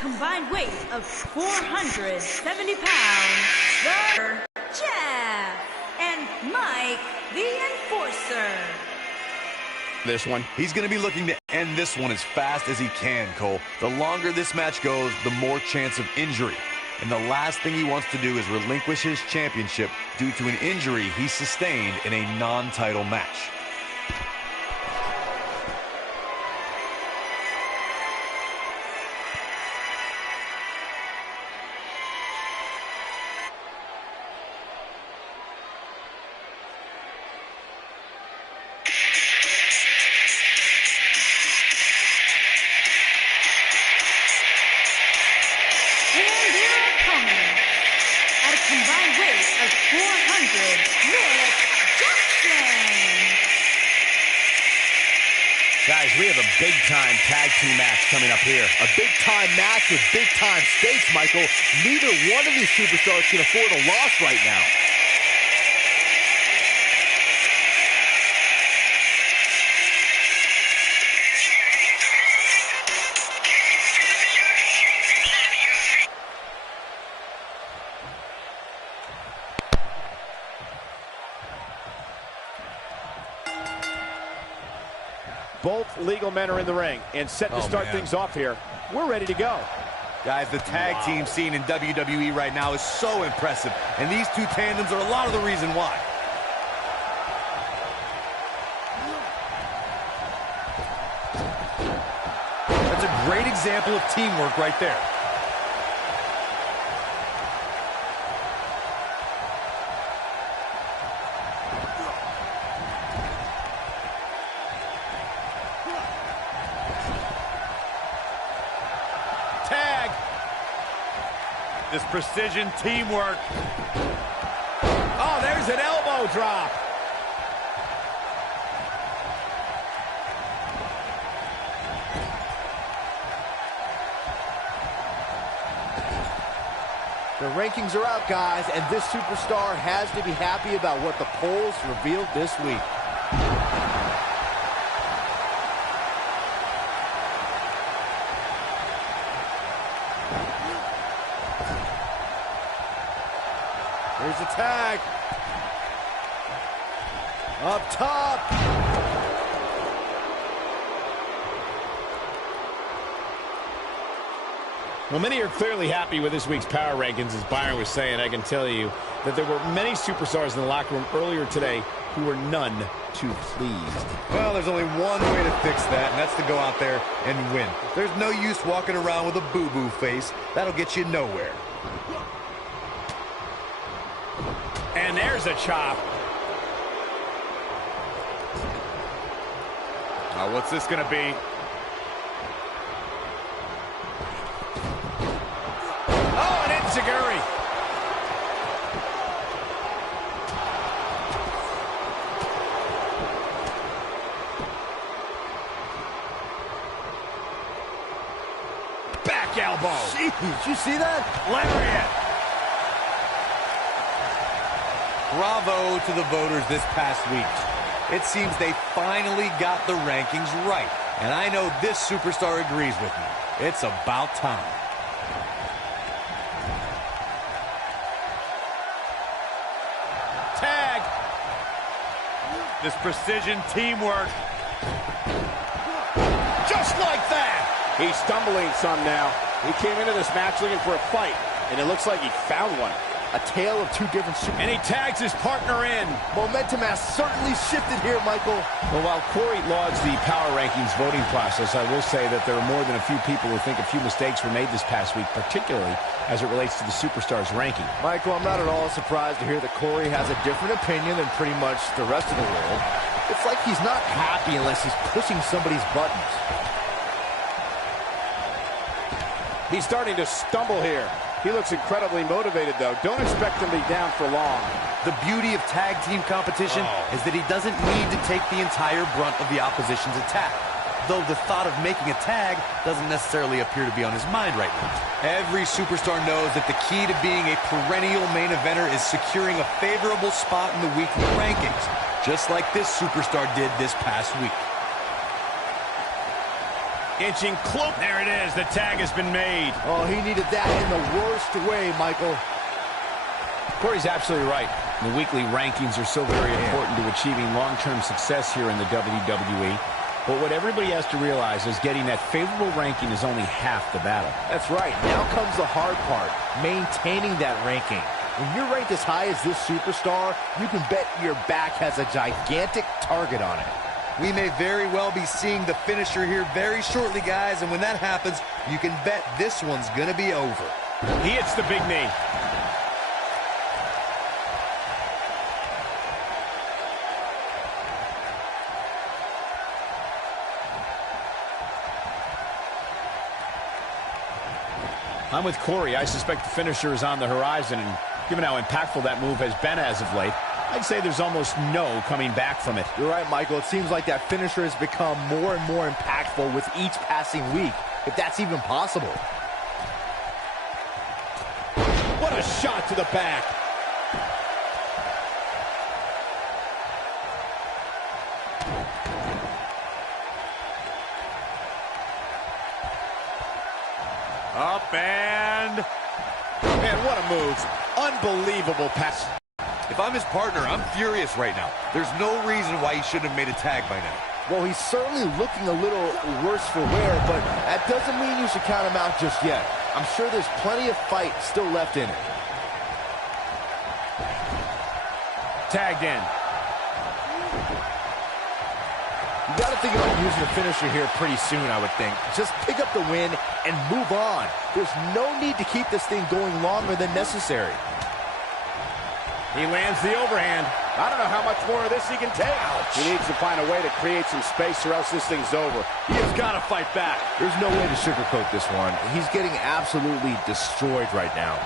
combined weight of 470 pounds, the Jeff and Mike, the Enforcer. This one. He's going to be looking to end this one as fast as he can, Cole. The longer this match goes, the more chance of injury. And the last thing he wants to do is relinquish his championship due to an injury he sustained in a non-title match. Guys, we have a big-time tag team match coming up here. A big-time match with big-time stakes, Michael. Neither one of these superstars can afford a loss right now. Both legal men are in the ring and set to start things off here. We're ready to go. Guys, the tag team scene in WWE right now is so impressive, and these two tandems are a lot of the reason why. That's a great example of teamwork right there. This precision teamwork. Oh, there's an elbow drop. The rankings are out, guys, and this superstar has to be happy about what the polls revealed this week. Here's a tag. Up top. Well, many are clearly happy with this week's power rankings. As Byron was saying, I can tell you that there were many superstars in the locker room earlier today who were none too pleased. Well, there's only one way to fix that, and that's to go out there and win. There's no use walking around with a boo-boo face. That'll get you nowhere. And there's a chop. What's this going to be? Oh, an enziguri. Back elbow. Jeez, did you see that? Lariat. Bravo to the voters this past week. It seems they finally got the rankings right. And I know this superstar agrees with me. It's about time. Tag. This precision teamwork. Just like that. He's stumbling some now. He came into this match looking for a fight, and it looks like he found one. A tale of two different superstars. And he tags his partner in. Momentum has certainly shifted here, Michael. Well, while Corey lauds the power rankings voting process, I will say that there are more than a few people who think a few mistakes were made this past week, particularly as it relates to the superstars ranking. Michael, I'm not at all surprised to hear that Corey has a different opinion than pretty much the rest of the world. It's like he's not happy unless he's pushing somebody's buttons. He's starting to stumble here. He looks incredibly motivated, though. Don't expect him to be down for long. The beauty of tag team competition is that he doesn't need to take the entire brunt of the opposition's attack. Though the thought of making a tag doesn't necessarily appear to be on his mind right now. Every superstar knows that the key to being a perennial main eventer is securing a favorable spot in the weekly rankings, just like this superstar did this past week. Inching close. There it is. The tag has been made. Oh, he needed that in the worst way, Michael. Corey's absolutely right. The weekly rankings are so very important to achieving long-term success here in the WWE. But what everybody has to realize is getting that favorable ranking is only half the battle. That's right. Now comes the hard part, maintaining that ranking. When you're ranked as high as this superstar, you can bet your back has a gigantic target on it. We may very well be seeing the finisher here very shortly, guys, and when that happens, you can bet this one's gonna be over. He hits the big knee. I'm with Corey. I suspect the finisher is on the horizon, and given how impactful that move has been as of late, I'd say there's almost no coming back from it. You're right, Michael. It seems like that finisher has become more and more impactful with each passing week, if that's even possible. What a shot to the back. Up and what a move. Unbelievable pass. If I'm his partner, I'm furious right now. There's no reason why he shouldn't have made a tag by now. Well, he's certainly looking a little worse for wear, but that doesn't mean you should count him out just yet. I'm sure there's plenty of fight still left in it. Tagged in. You got to think about using a finisher here pretty soon, I would think. Just pick up the win and move on. There's no need to keep this thing going longer than necessary. He lands the overhand. I don't know how much more of this he can take. Ouch. He needs to find a way to create some space or else this thing's over. He has got to fight back. There's no way to sugarcoat this one. He's getting absolutely destroyed right now.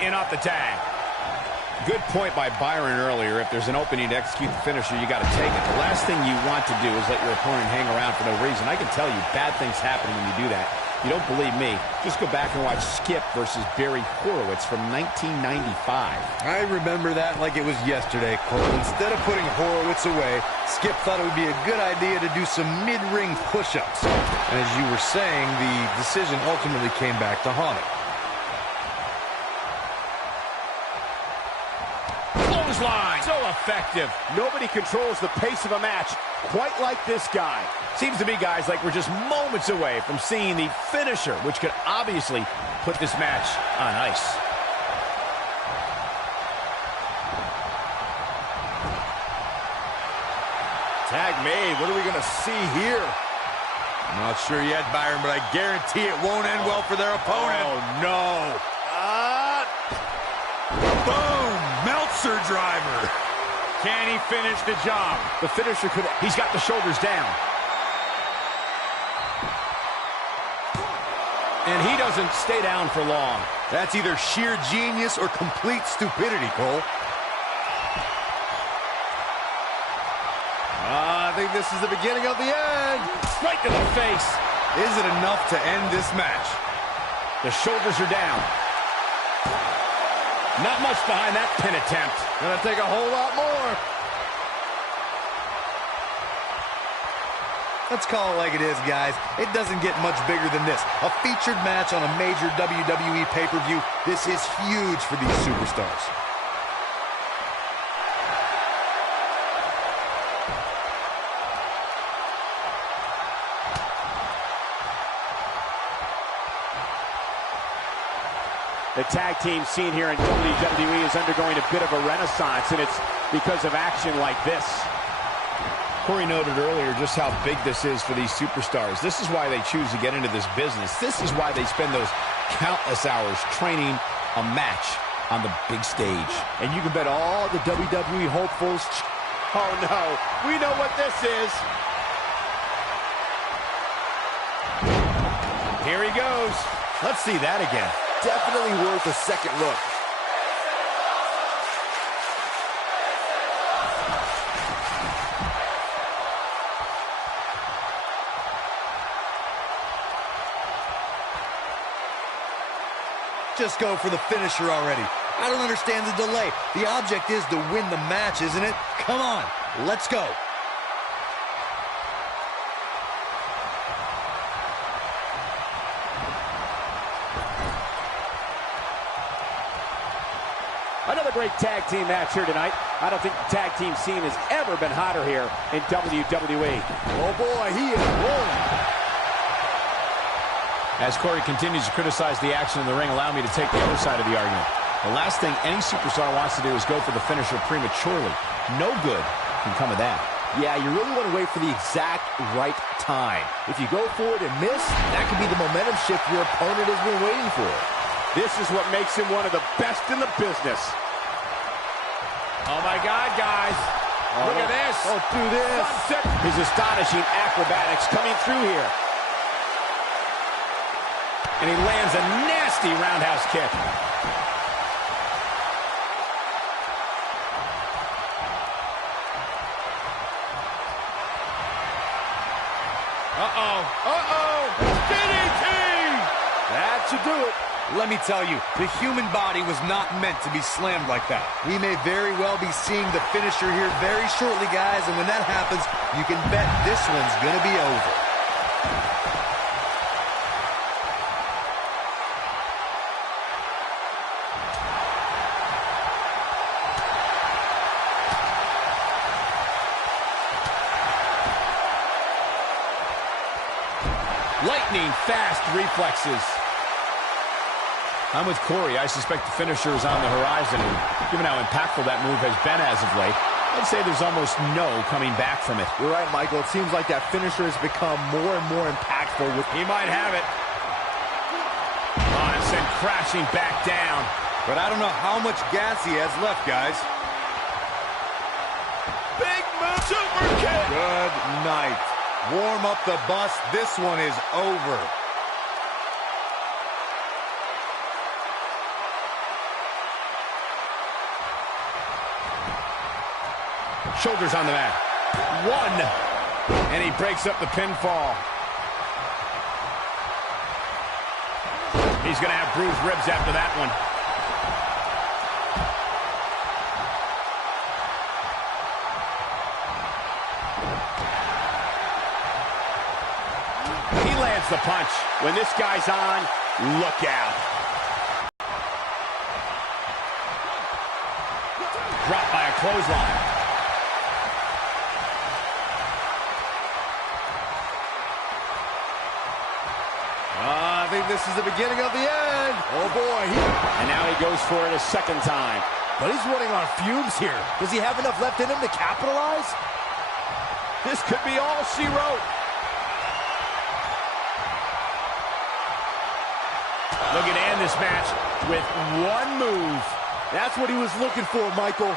In off the tag. Good point by Byron earlier. If there's an opening to execute the finisher, you got to take it. The last thing you want to do is let your opponent hang around for no reason. I can tell you, bad things happen when you do that. You don't believe me? Just go back and watch Skip versus Barry Horowitz from 1995. I remember that like it was yesterday, Cole. Instead of putting Horowitz away, Skip thought it would be a good idea to do some mid-ring push-ups. And as you were saying, the decision ultimately came back to haunt him. Clothesline! So effective. Nobody controls the pace of a match quite like this guy. Seems to be, guys, like we're just moments away from seeing the finisher, which could obviously put this match on ice. Tag made. What are we going to see here? Not sure yet, Byron, but I guarantee it won't end well for their opponent. Oh, no. Boom! Meltzer driver. Can he finish the job? The finisher could... He's got the shoulders down. And he doesn't stay down for long. That's either sheer genius or complete stupidity, Cole. I think this is the beginning of the end. Right to the face. Is it enough to end this match? The shoulders are down. Not much behind that pin attempt. Gonna take a whole lot more. Let's call it like it is, guys. It doesn't get much bigger than this. A featured match on a major WWE pay-per-view. This is huge for these superstars. The tag team scene here in WWE is undergoing a bit of a renaissance, and it's because of action like this. Corey noted earlier just how big this is for these superstars. This is why they choose to get into this business. This is why they spend those countless hours training a match on the big stage. And you can bet all the WWE hopefuls... Oh, no. We know what this is. Here he goes. Let's see that again. Definitely worth a second look. Just go for the finisher already. I don't understand the delay. The object is to win the match, isn't it? Come on, let's go. Another great tag team match here tonight. I don't think the tag team scene has ever been hotter here in WWE. Oh boy, he is rolling. As Corey continues to criticize the action in the ring, allow me to take the other side of the argument. The last thing any superstar wants to do is go for the finisher prematurely. No good can come of that. Yeah, you really want to wait for the exact right time. If you go for it and miss, that could be the momentum shift your opponent has been waiting for. This is what makes him one of the best in the business. Oh my God, guys. Look at this. Don't do this. Sunset. His astonishing acrobatics coming through here. And he lands a nasty roundhouse kick. Uh-oh. Uh-oh. DDT! That should do it. Let me tell you, the human body was not meant to be slammed like that. We may very well be seeing the finisher here very shortly, guys, and when that happens, you can bet this one's gonna be over. Lightning fast reflexes. I'm with Corey. I suspect the finisher is on the horizon, and given how impactful that move has been as of late, I'd say there's almost no coming back from it. You're right, Michael. It seems like that finisher has become more and more impactful. He might have it. Oh, and sent crashing back down. But I don't know how much gas he has left, guys. Big move, super kick. Good night. Warm up the bus. This one is over. Shoulders on the mat. One. And he breaks up the pinfall. He's going to have bruised ribs after that one. He lands the punch. When this guy's on, look out. Dropped by a clothesline. I think this is the beginning of the end. Oh, boy. And now he goes for it a second time. But he's running on fumes here. Does he have enough left in him to capitalize? This could be all she wrote. Looking to end this match with one move. That's what he was looking for, Michael.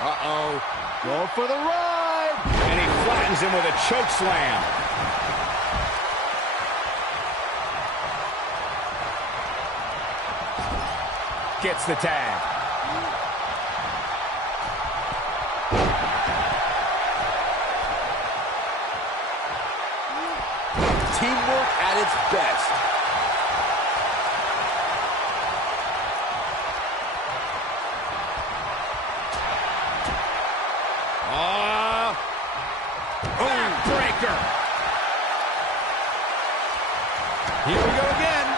Uh-oh. Going for the ride. And he flattens him with a choke slam. Gets the tag. Teamwork at its best. Backbreaker. Here we go again.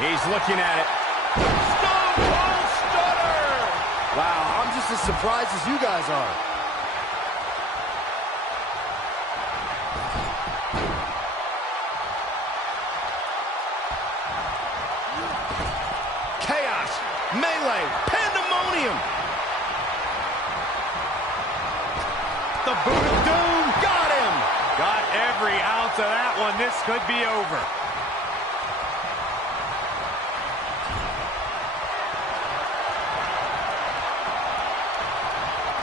He's looking at it. Stone Cold Stunner! Wow, I'm just as surprised as you guys are. Chaos, melee, pandemonium. The boot of doom got him. Got every ounce of that one. This could be over.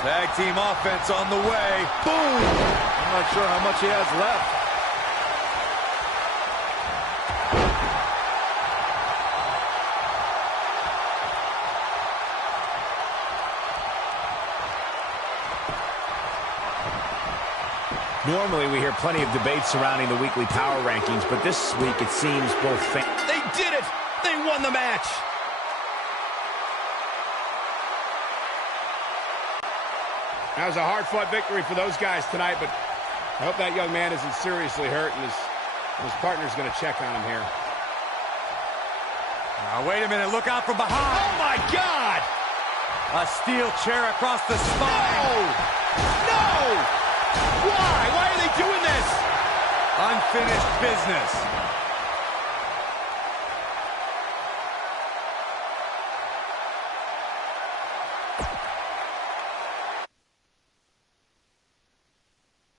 Tag team offense on the way. Boom! I'm not sure how much he has left. Normally we hear plenty of debate surrounding the weekly power rankings, but this week it seems both They did it! They won the match! That was a hard-fought victory for those guys tonight, but I hope that young man isn't seriously hurt, and his partner's going to check on him here. Now, wait a minute. Look out from behind. Oh, my God! A steel chair across the spine. No! Why? Why are they doing this? Unfinished business.